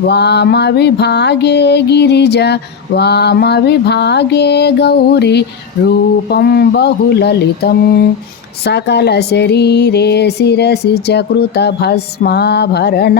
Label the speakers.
Speaker 1: वामविभागे गिरिज वामविभागे गौरी रूपं बहुललितं। सकलशरीरे शिरसि च कृतभस्माभरण